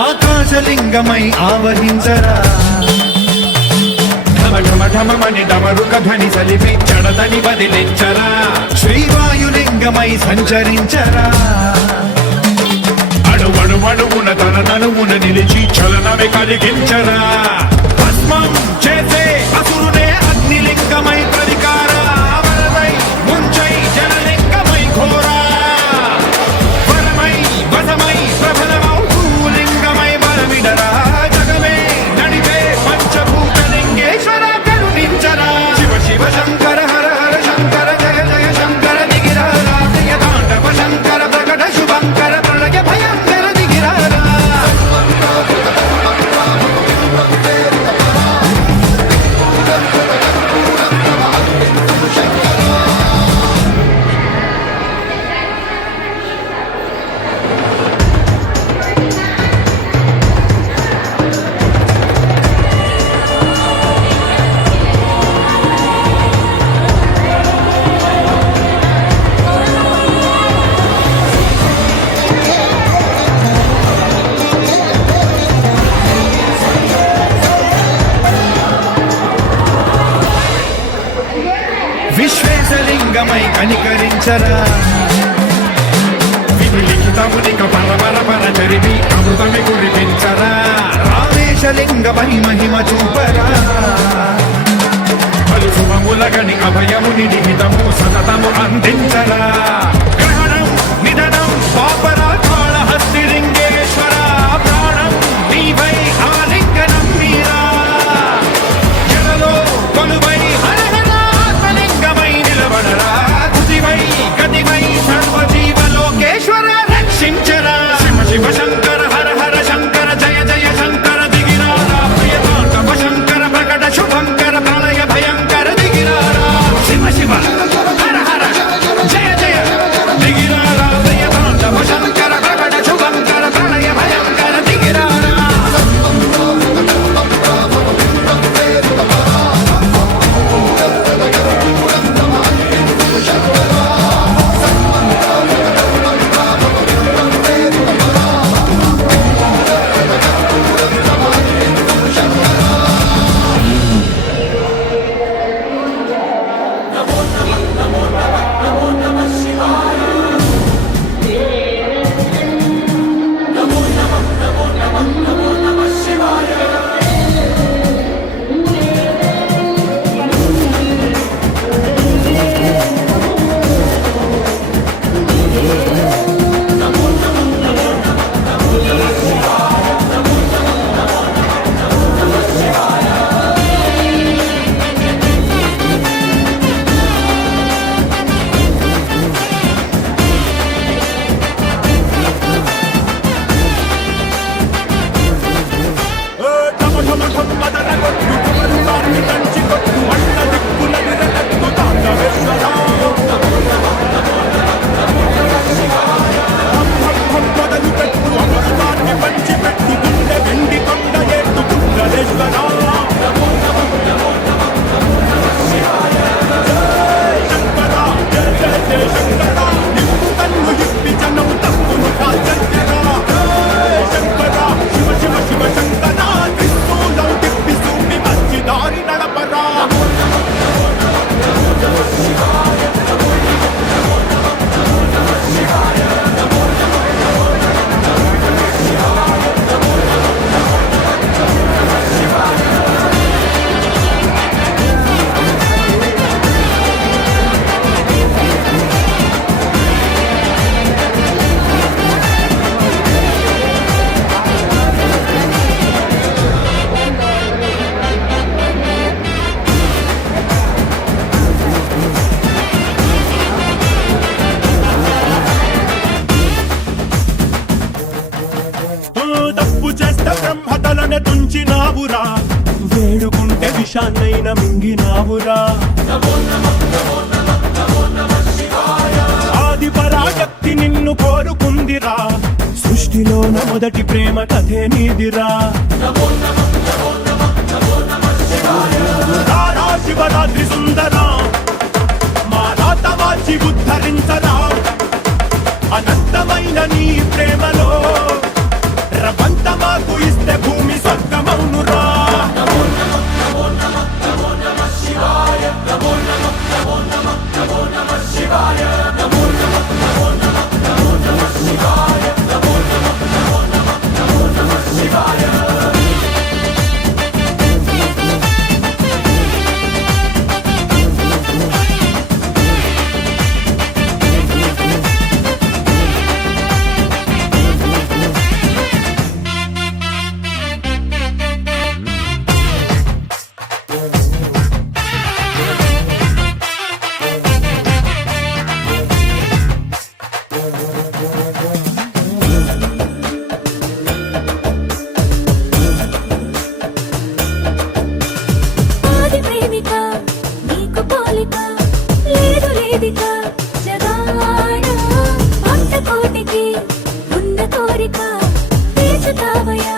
ఆకాశలింగమై ఆవహించరా ఢమఢమని డమరుక ధ్వని సలిపి చడదని వదిలించరా శ్రీవాయులింగమై సంచరించరా అణువణువున తన తనువున నిలిచి చలనమే కలిగించరా భస్మం చేసే అసురునే అగ్నిలింగమై ప్రతికారా వరమై ముంచై జలలింగమై ఘోరా వరమై వసమై ప్రబలమౌ భూలింగమై బలమిడరా జగమే నడిపే పంచభూతలింగేశ్వర కరుణించరా శివ శివ శంకర హర హర శంకర జయ జయ శంకర దిగిరారా జయ తాండవ శంకర ప్రకట శుభంకర ప్రళయ భయంకర దిగిరారా విశ్వేశలింగమై కనికరించరా విలిఖితమునిక పరపర చరివి అమృతమి కురిపించరా రామేశలింగమై మహిమ చూపరా పలు శుభములగని అభయముని నిహితము సతతము అందించరా గ్రహణం నిధనం పాపరా కాళహస్తి లింగేశ్వర ప్రాణం నీవై ఆలింగనం మీరా జలలో కొలువై గతివై సర్వజీవలోకేశ్వర రక్షించరా శివ శివ శంకర హర హర శంకర జయ జయ శంకర దిగిరారా ప్రియతాండవ శంకర ప్రకట శుభంకర ప్రళయ భయంకర దిగిరారా శివ శివ హర హర జయ జయ దిగిరారా ప్రియతాండవ శంకర ప్రకట శుభంకర ప్రళయ భయంకర దిగిరారా బ్రహ్మతలనే తుంచినావురా వేడుకుంటే విషాన్నైన మింగినావురా ఆది పరాశక్తి నిన్ను కోరుకుందిరా సృష్టిలోన మొదటి ప్రేమ కథే నీదిరా శివరాత్రి సుందరా మా రాత మార్చి ఉద్ధరించరా అనంతమైన నీ ప్రేమలో ప్రపంచమా తీర్చుతావయ్యా